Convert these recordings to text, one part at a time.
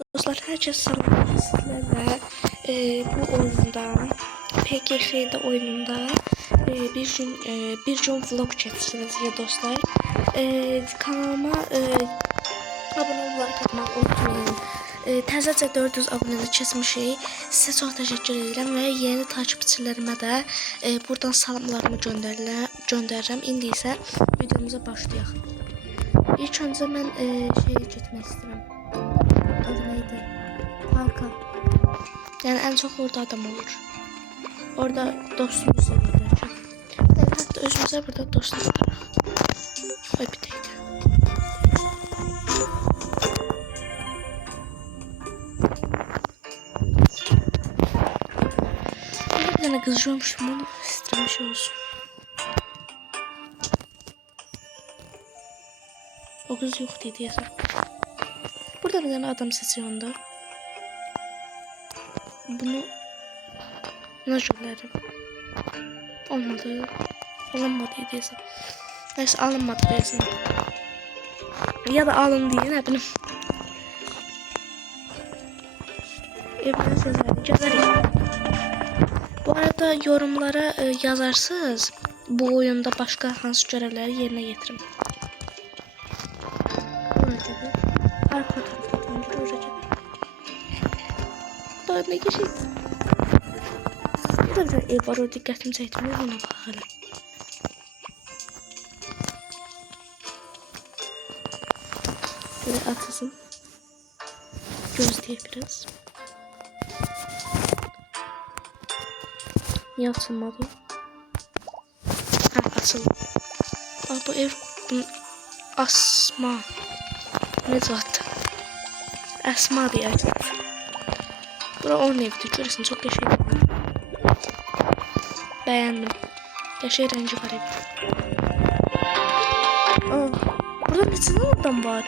Dostlar, herkes salam sizlerle bu oyunda PKX'de oyununda bir gün vlog çekeceğiz ya dostlar. Kanalıma abone olmayı, like atmayı unutmayın. Təzəcə 400 abunəni keçmişik. Sizə çox təşəkkür edirəm və yeni takipçilərimə də buradan salamlarımı göndərirəm. İndi isə videomuza başlayaq. İlk öncə mən şeyə getmək istəyirəm. Adı neydi? Parka. Yani en çok orada adam olur. Orada dostumuzu olur. Hatta özümüze burada dostluk yaparaq. Ay bir dakika. Bir tane kız görmüşüm, onu istemiş olsun. O kız yok diye diyesem. Burada bir tane adam seçiyor da. Bunu gönderelim. Olmadı. Alınmadı diyesem. Neyse alınmadı diyesem. Ya da alın diye ne bileyim. Yazarım. Bu arada yorumlara yazarsınız. Bu oyunda başka hansı görevleri yerine getirin. Arka taraftan olacak. Daha ne geçeyim? Bir de ev var, o dikkatimi çekmiyor, ona bakalım. Böyle atasın. Gözleye biraz. Niye açılmadı? Ha, açıldı. Aa, bu ev Asma. Ne zaten? Asma diye açıldı. Bura onun evidir. Görüyorsun, çok yaşayın. Beğendim. Yaşay rengi var ev. Aa, burada bir tane adam var.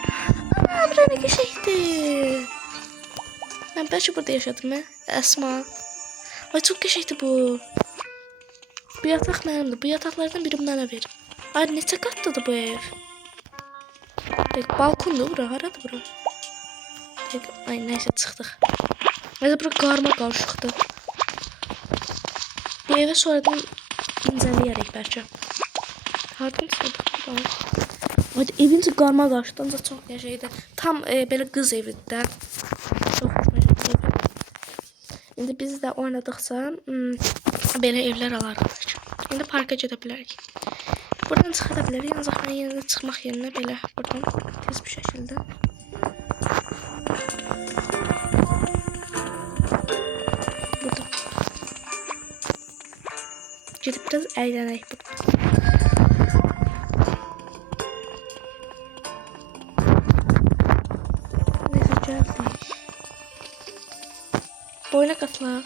Aa, burada ne geçeydi? Ben belki burada yaşadım ya. Esma. Ay çok geçeydi bu. Bu yatak benimdi. Bu yataklardan biri bana verin. Ay neçə katlıdır bu ev? Balkonda bura. Haradı bura? Ay neyse çıxdıq. Neyse bura qarma qarışıqdı. Bu eve sonradan incələyərək bəlkə. Hardan çıxdıq? Hadi evinci qarma qarışıqdan da çox yaşaydı. Tam belə qız evidir də. Çox xoşuma ev. İndi biz də oynadıqca belə evlər alarıq. İndi parka gedə bilərik. Buradan çıxa da bilərik. Ancaq mən yenə də çıxmaq yerinə belə buradan tez bir şəkildə. Burada. Gedib biraz əylənək burada. Neyse gəldik. Boyuna qatılaq.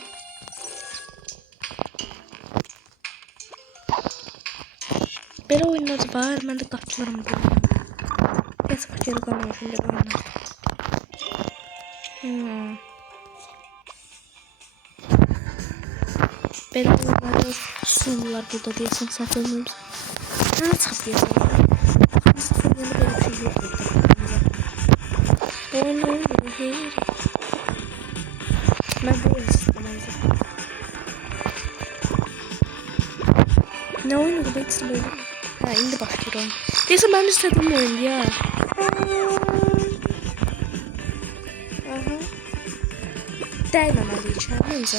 Belə oyunlar var, mən də qatılırım bu oyuna. Neyse kaç yeri qalmamışım belə oyunlar. Belə oyunlarda sunurlar burada deyəsən, səhv olmuyorsa. Nə çıxıb deyəsən? Baxın, sıfır yanında belə bir şey yox burada. Bu oyunda oynuyor, heyr. Mən bu oyunu istəməyəcəm. Ne oynadı be hiç böyle? Ha indi başlıyor oyun. Neyse ben istediğim oyundu ya. Aha. Değmemeli hiç bence.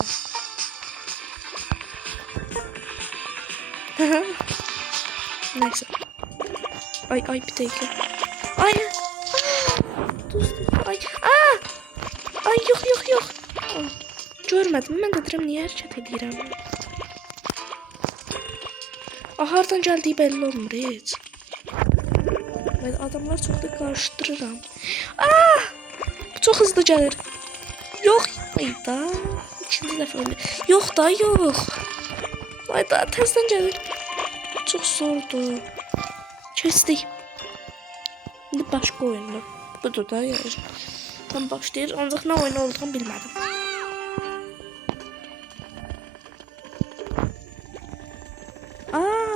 Neyse. Ay bir dakika. Ay. Dur. Ay. Aa. Ay yok. Görmedim. Ben de dedim niye hareket ediyorum. Hardan geldiği belli olmur hiç. Ben adamlar çok da karıştırıram. Aa! Bu çok hızlı gelir. Yok. Ayda. İkinci defa öyle. Yok da yok. Ayda tersten gelir. Çok zordu. Kestik. Şimdi başka oyunlar. Budur da yarış. Tam başlayır. Ancak ne oyun olduğunu bilmedim.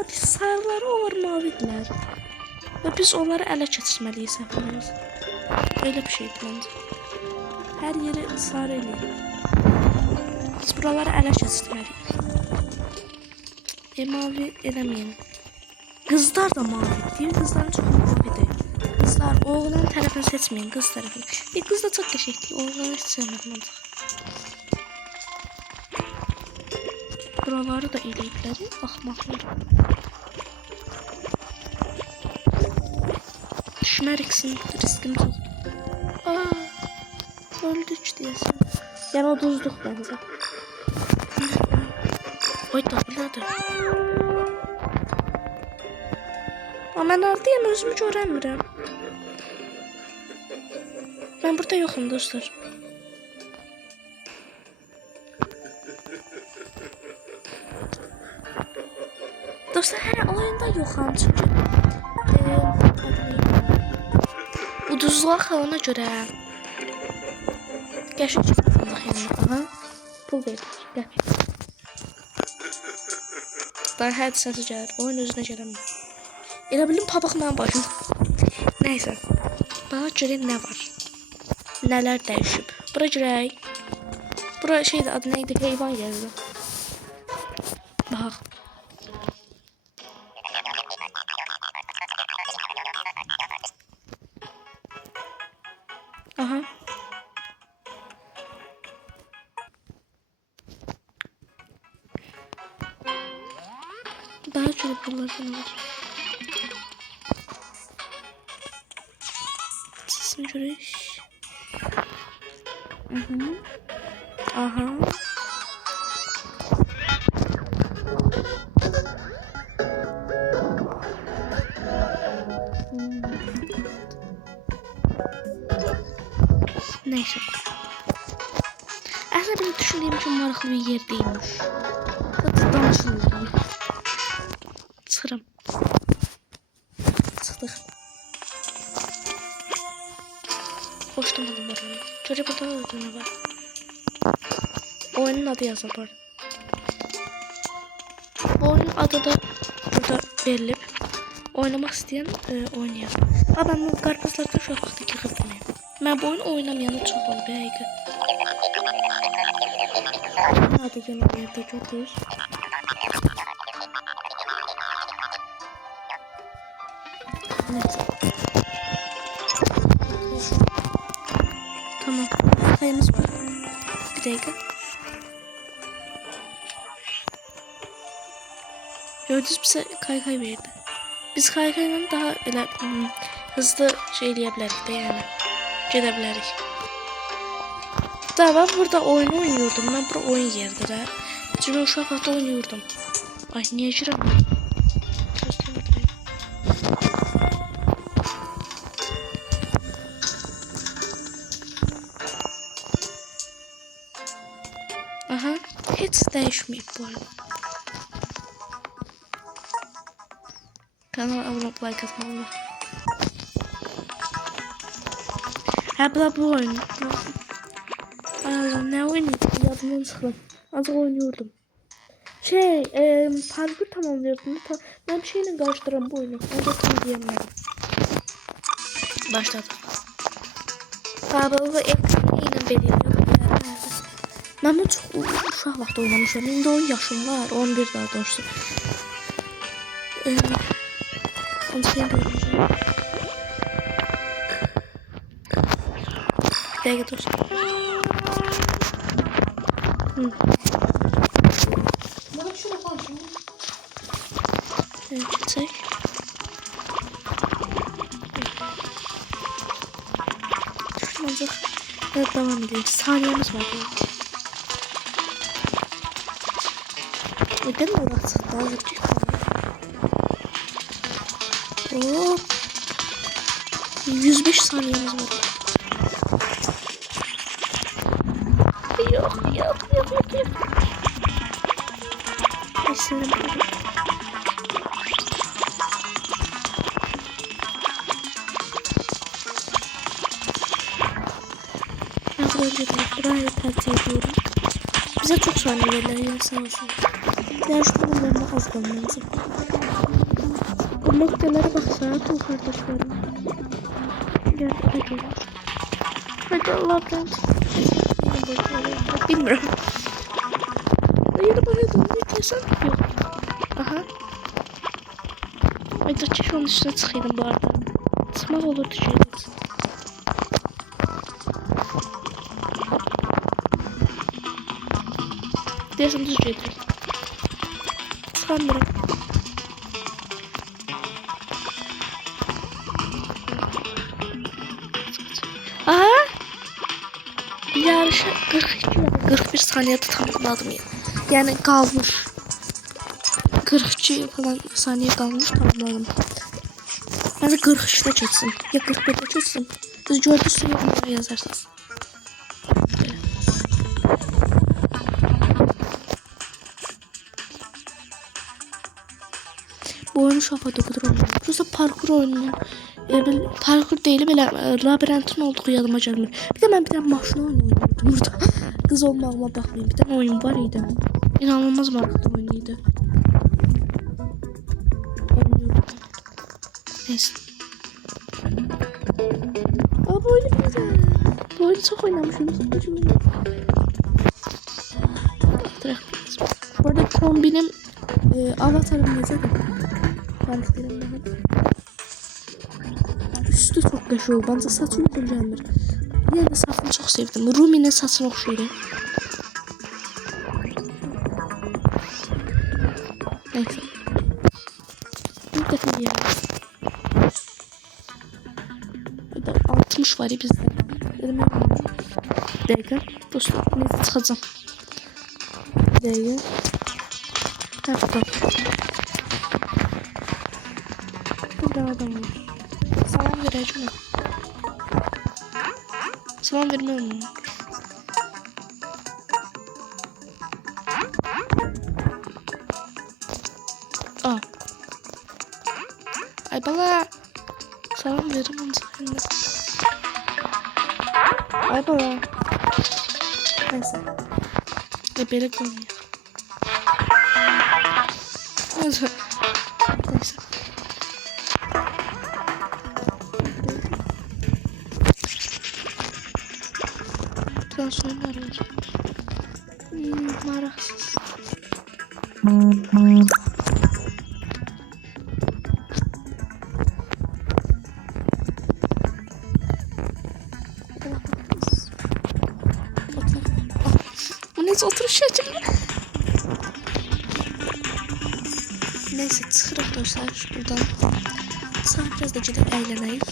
Biz sarıları olur mavidiler. Ve biz onları ələ keçirmeliyiz hepimiz. Öyle bir şeydi bence. Her yeri sarı eləyir. Biz buraları ələ keçirməliyik. Mavi eləməyin. Kızlar da mavidir. Kızların çok mavidir. Kızlar oğlan tarafını seçmeyin. Kız tarafını. Kız da çok qəşəngdir. Oğlanı hiç sevmədim ancaq. Buraları da eləyiblər. Axmaqlar. Düşməriksin. Riskim çoxdur. Öldük deyəsən. Yəni o duzluq bence. Oy da bunadır. Ama ben ardıyam, özümü görəmirəm. Ben burada yoxum dostlar. Dostlar hələ oyunda yoxam çünki. Uduzluq ona görə. Qəşəng çıxdıq yəni. Aha. Pul verir. Gəl. Daha hər səsi gəlir. Oyun özünə gəlmir. Elə bilim papaq mənim başım. Neyse. Bax görək nə var. Nələr dəyişib. Bura görək. Bura şeydə adı nə idi? Heyvan yeri. Bax. Aha. Daha çok bunlardan var. Sesim görüş. Aha. Neyse. Aslında benim düşündüğüm için maraqlı bir yer değilmiş. Zaten danışılır. Çıxıram. Çıxdıq. Hoşlamadım oranı. Görək burada ne var. Oyunun adı yazılır. Bu oyunun adı da burada verilib. Oynamaq istəyən oynayar. Ben bu qarpızlarda şu vaxtdakı xırtmayım. Ben bu oyunu oynamayanı çox olub həqiqət. Adı yenə yerdə götür. Neyse. Tamam. Sayımız var. Bir dakika. Gördünüz bize kaykay verdi. Biz kaykayla daha elə hızlı şey eləyə bilərik də yəni. Gedə bilərik. Daha ben burada oyun oynuyordum. Ben burada oyun yerdir ha. Çünkü uşaq vaxtı oynuyordum. Ay niye girəm? Aha, hiç değişmeyip bu arada. Kanala abone olup like atmalı. Ha bu oyun. Allah ne oynuyordum yadımdan çıktım. Azıcık oynuyordum. Parkur tamamlıyordum. Ben bir şeyle karıştıram bu oyunu. Ben de tam diyemedim. Başladım. Babalı ekranıyla belirliyor. Ben bunu çok uşaq vaxtı oynamışam. İndi 10 yaşım var. 11 daha doğrusu. Onu şey görmüşüm. Bir dakika dur. Bana şunu yapalım şimdi. Evet, çek. Şuradan evet, devam ediyoruz. Saniyemiz var. Neden uğraşsın? Daha zıpçı. Oo. 105 saniyemiz var. Yok. Kesin. Burayı tercih ediyorum. Bize çok saniye verirler ya sağ olsun. Yani şu konularına az kalmalısın. Bu noktalara baksana tüm kardeşlerim. Gel hadi. Hadi labirent. Bilmiyorum. Yeni başladım. Ne diyorsan? Yok. Aha. Ay da keşke onun üstüne çıkaydım bu arada. Çıkmak olurdu şeyler. Deyəsən düz gedirik. Çıxamıram. Aha! Yarışa 41 saniyede tamamladım ya. Yani kalmış. 42 falan saniye kalmış tamamladım. Ben de 43'te geçsin. Ya 41'de geçsin. Siz gördünüz ya bunları yazarsınız. Bu oyunu şafada kadar oynuyorum. Burası parkur oyunu. Parkur değil böyle labirentin olduğu yadıma gelmiyor. Bir de ben bir tane maşın oyunu oynuyordum burada. Kız olmağıma bakmayın. Bir tane oyun var idi. İnanılmaz markada oyunuydu. Oynuyordum. Neyse. Aa bu oyunu güzel. Bu oyunu çok oynamışım. Bu arada kombinim avatarım neyse de. Karakterimden. Üstü çok qəşəng. Bence saçı uyğun gəlmir. Yine de saçını çok sevdim. Rumi'nin saçını oxşuydu. Neyse. Bir dəfə deyəlim. Bir de 60 var ya bizde. Dedim bir dakika. Dostlar neyse çıxacağım. Bir dakika. Tamam. Burada adam var. Salam vereceğim. Salam vermiyorum. Aa. Ay bala. Salam veririm onu sayende. Ay bala. Neyse. Böyle koyayım. Neyse. Neyse. Transferini arıyorum. Maraksız. Bu neyse oturuş açayım. Neyse çıxırıq dostlar buradan. Sağ biraz da gedib əylənəyik.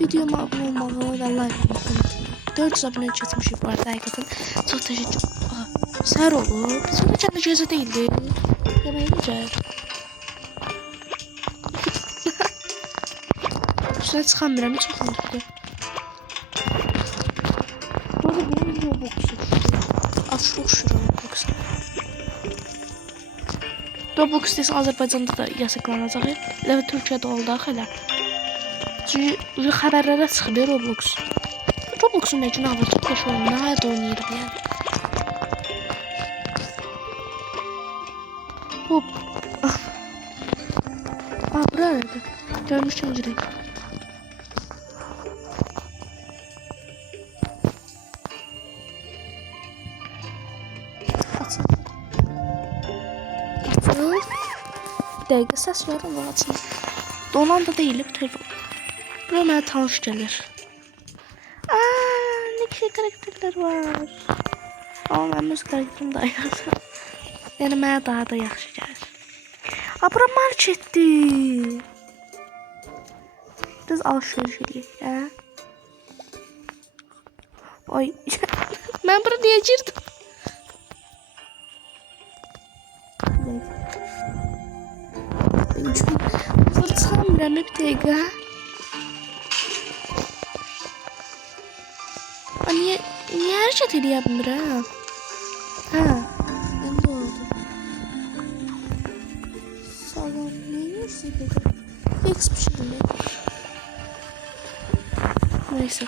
Videoma abunə olmağı və like etməyi. 400 abone çatmışıq bu arada həqiqətən. Çox təşəkkür. Səhər olub. Biz ona kəndə gözə deyildi. Yeməyi necə? Üstünə çıxamıram. Çox unutdu. Bu arada bunun Roblox'u. Aşırı oxşur Roblox'a. Roblox desə Azərbaycanda da yasaklanacaq. Elə Türkiyədə oldu axı elə. Çünki xəbərlərə çıxıb Roblox. Roblox'un ne günahı var? Çok yaş oyunu. Nerede oynayırım yani? Hop. Aa burada. Görmüştüm direkt. Açın. Açın. Bir dakika ses verin bu açın. Donan da değil bu telefon. Buraya bana tanış gelir. Şey karakterler var. Ama ben öz karakterim daha yaxşı. Yani mənə daha da yaxşı gəlir. Ha bura marketdir. Biz alışveriş edək, hə? Ay. Mən bura niyə girdim? Burada çıxamıram bir dəqiqə. Niye hareket edeyim ha? Ben de oldu. Salam neymiş dedi? X bir şey mi? Neyse.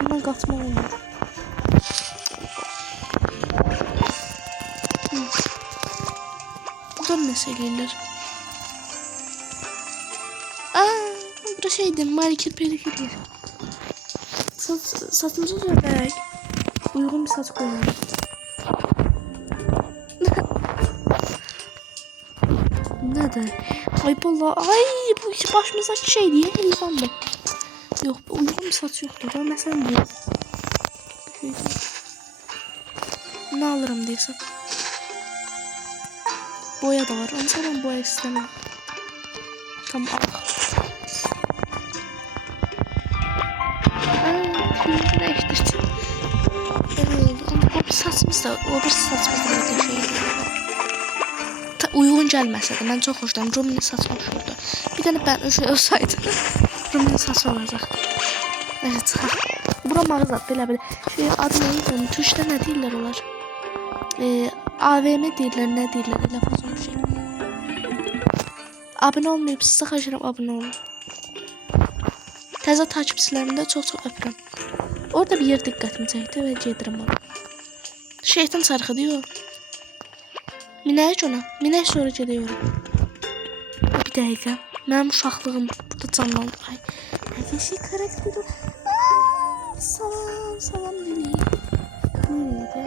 Bundan katma olmuyor. Buradan ne söylerler? Burada şeydi market pedikür. Saçımızı düzəltək. Uyğun bir saç qoyalım. Nədir? Ay bala, ay bu başımızdaki şey diye heyvandır. Yok, uygun bir saç yoktur. Da mesela bu. Ne alırım diyorsan. Boya da var. Ama ben boya istemem. Tamam al. Filmi değiştirdim. Evet, ama o bir saçımız da, uygun gəlməsə də mən çox xoşlayıram. Rominin saçı oxşurdu. Bir dənə ben şey olsaydı. Rominin saçı olacaq. Neyse çıxaq. Bura mağaza belə. Şey adı neydi? Türkçədə nə deyirlər onlar? AVM deyirlər, nə deyirlər? Elə fazla bir şey. Abunə olmayıbsınızsa xahiş edirəm abunə olun. Təzə takipçilərimdə çox öpürəm. Orada bir yer diqqətimi çəkdi və gedirəm ona. Şeytan çarxı diyor. Minək ona. Minək sonra gedəyorum. Bir dəqiqə. Mənim uşaqlığım burada canlandı. Ay, nəfəsi karakteri. Salam deyin. Neydi?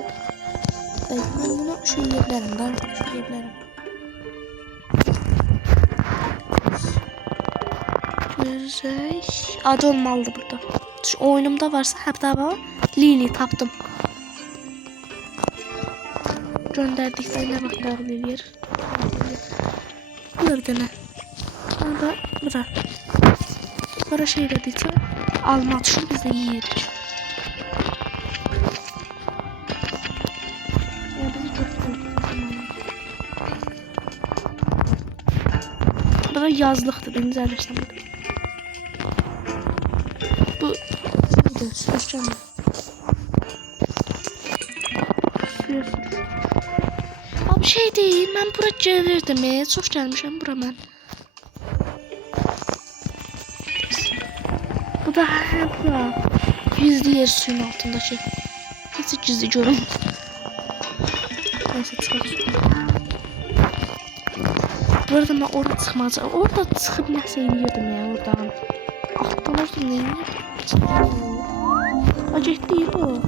Ben bunu şey yiyebilirim. Ben şey yiyebilirim. Güzel. Adı olmalıdır burada. Şu oyunumda varsa hatta var. Lili tapdım. Gönderdiklerine bak devam yer. Burada bir tane. Bura. Bura şey dediyse alma atışını biz de yiyedik. Ya bizi çok bura yazlıqdır. Birinci əlirsən burada. Bu şeydir. Sürüşcəm. Abi şey değil. Ben bura gelirdim. Çok gelmişim bura ben. Bu da bura. Gizli yer suyun altındaki. Hiç gizli görüm. Neyse çıkar. Bu arada ben orada çıkmaz. Orada çıkıp nəsə eləyirdim ya oradan. Altdan orada ne eləyirdim? Acetli bu.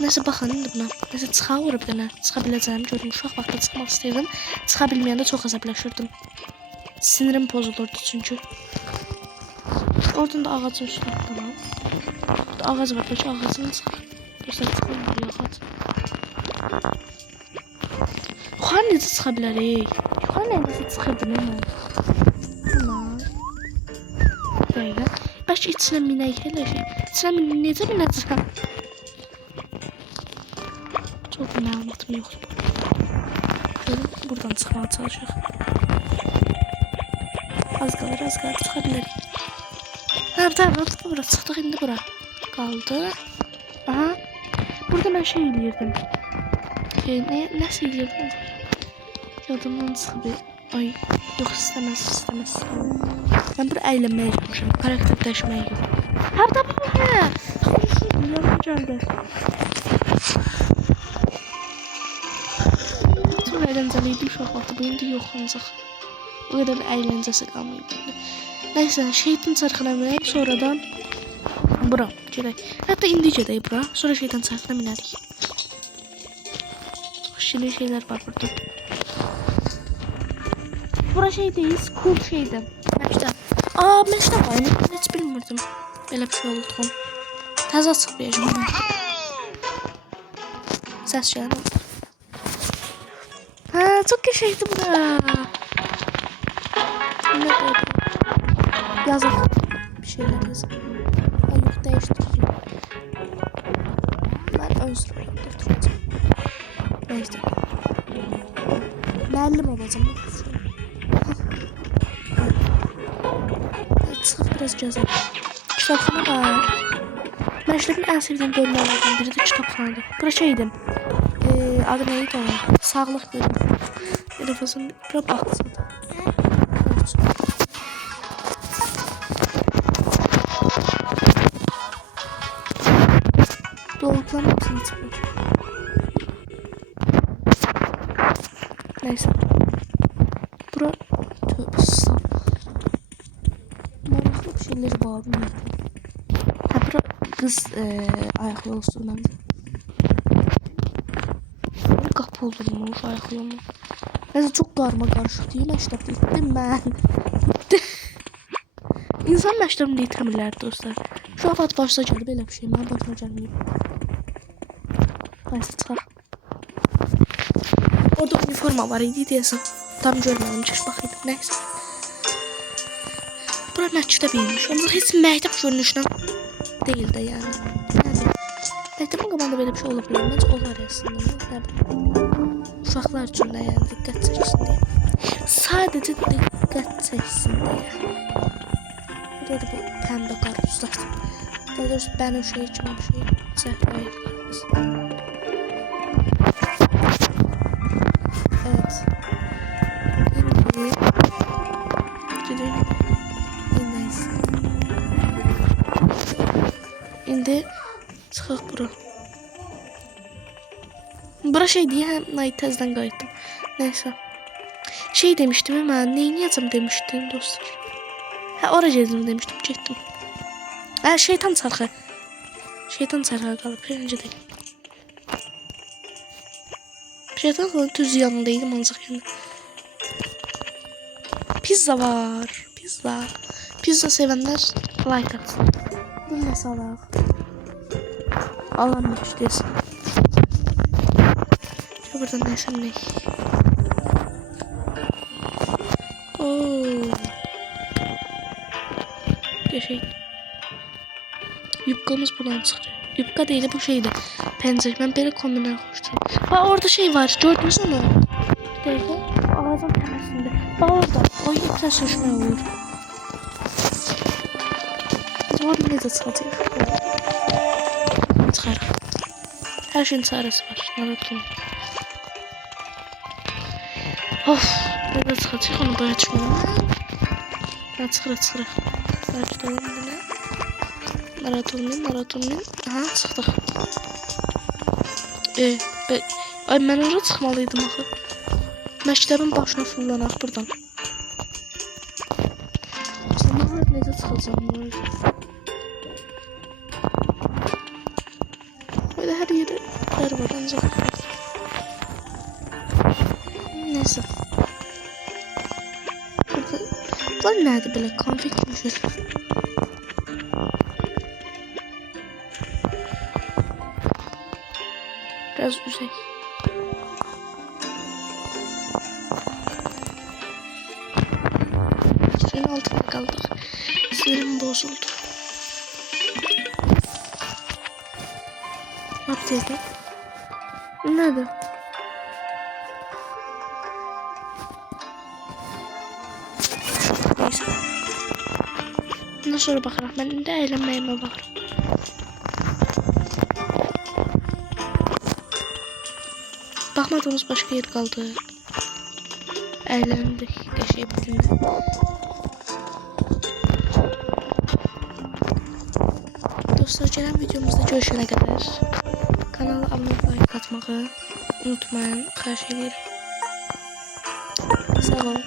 Neyse bakın indi buna. Neyse çıxa vurub bir dənə. Çıxa biləcəyimi gördüm. Uşaq vaxtda çıxmaq istəyirdim. Çıxa bilməyəndə çox əsəbləşirdim. Sinirim pozulurdu çünkü. Oradan da ağacın üstüne atlamam. Burada ağac var. Belki ağacını çıx. Göstər çıxır mı? Yox at. Yuxarı necə çıxa bilərik? Yuxarı necə çıxırdım mən? Dəqiqə. Bəlkə içinə minək elə şey. İçinə necə minəcəm? Çok məlumatım yoxdur. Buradan çıxmağa çalışırıq. Az qalır çıxa bilərik. Tamam, bura çıxdıq indi bura. Qaldı. Aha. Burada mən şey eləyirdim. Nəsə eləyirdim? Yadımdan çıxıb. Ay, yox istəməz. Mən bura əylənməyə gəlmişəm. Karakter dəyişməyə yox. Hə. Soruşurdum, yanıma gəldi. Çok eğlenceliydi uşaq vaxtı. Bu indi yox ancaq. O kadar eğlencesi qalmayıb. Neyse şeytan çarxına minək. Sonradan bura gedək. Hətta indi gedək bura. Sonra şeytan çarxına minərik. Çox şirin şeyler var burada. Bura şey deyil. Cool şeydir. Məşdə. Məşdə var. Mən heç bilmirdim. Belə bir şey oldu. Təzə çıxmayacaq. Səs gəldi. Çok geçeydi bura. Ne oldu? Yazık. Bir şeyler yazık. Ben yok değiştireyim. Ben özür dilerim. Neyse. Müəllim olacağım. Çıxıb biraz gəzək. Kitabxana var. Mən işlərin ən sevdiyim bölmələrdən biri də kitabxanadır. Bura şeydim. Adı neydi o? Sağlıq bölümü. Telefon bura baxsın. Dolapların hepsini çıkıyor. Neyse. Bura tövbe estağfurullah. aldım. Ha bura kız ayaklı olsun bence. Kapı olurmuş ayaklı olma. Neyse çok karma karışık değil məktəbdə itdim mən. İnsan məktəbində itəmirlər dostlar. Şu an başına gəlib elə bir şey. Mənim başıma gəlməyib. Neyse çıxaq. Orada uniforma var idi deyəsən. Tam görmədim, çıx baxaydım. Neyse. Bura məktəbiymiş. Onda heç məktəb görünüşünə değil de yani. Nədir? Məktəbin qabağında belə bir şey ola bilər. Məncə olar əslində. Nə bilim. Uşaqlar üçün də yəni diqqət çəksin deyə. Sadəcə diqqət çəksin deyə. Burada da bu pəmbə qarpuzlar. Daha doğrusu bənövşəyi kimi bir şey. Zəhrayi qarpuz. Evet. İndi çıxaq bura. Bura şey diye ay tezden qayıtdım. Neyse. Şey demiştim ben neyniyəcəm demiştim dostlar. Ha oraya gezdim demiştim getdim. Ha şeytan çarxı. Şeytan çarxı qalıb birinci deyil. Şeytan çarxının düz yanındaydım ancaq yəni. Pizza var. Pizza. Pizza sevənlər like atsın. Bu nəsə alaq. Alan başlayasın. Buradan nəsə nə? Ooo. Geçeyim. Yupkamız buradan çıxır. Yupka değil bu şeydi. Pencere. Ben böyle kombinler koştum. Bak orada şey var. Gördünüz onu. Bir dakika. Ağzım tersinde. Bak orada. O yupka şaşma olur. Zor ne de satıyor. Çıkar. Her şeyin çaresi var. Anladım. Of. Ne de çıkacak onu böyle çıkmıyor. Ha çıkır. Sakin olun buna. Maratonun. Aha çıxdıq. Ay mən ora çıxmalıydım axı. Məktəbin başına fırlanaq buradan. Sonra necə çıxacağım böyle? Böyle her yeri yer var ancaq. Neyse. Bunlar nədir belə konfet kimi şey? Biraz üzey. Suyun altında kaldık. Sinirim bozuldu. Ne yapacağız lan? Nerede? Neyse. Bundan sonra bakarım. Ben de eğlenmeyime bakarım. Bakmadığımız başka yer kaldı. Eğlendik. Yaşayabildik. Dostlar gelen videomuzda görüşene kadar kanala abone olmayı, katmağı unutmayın. Xahiş ederim. Sağ olun.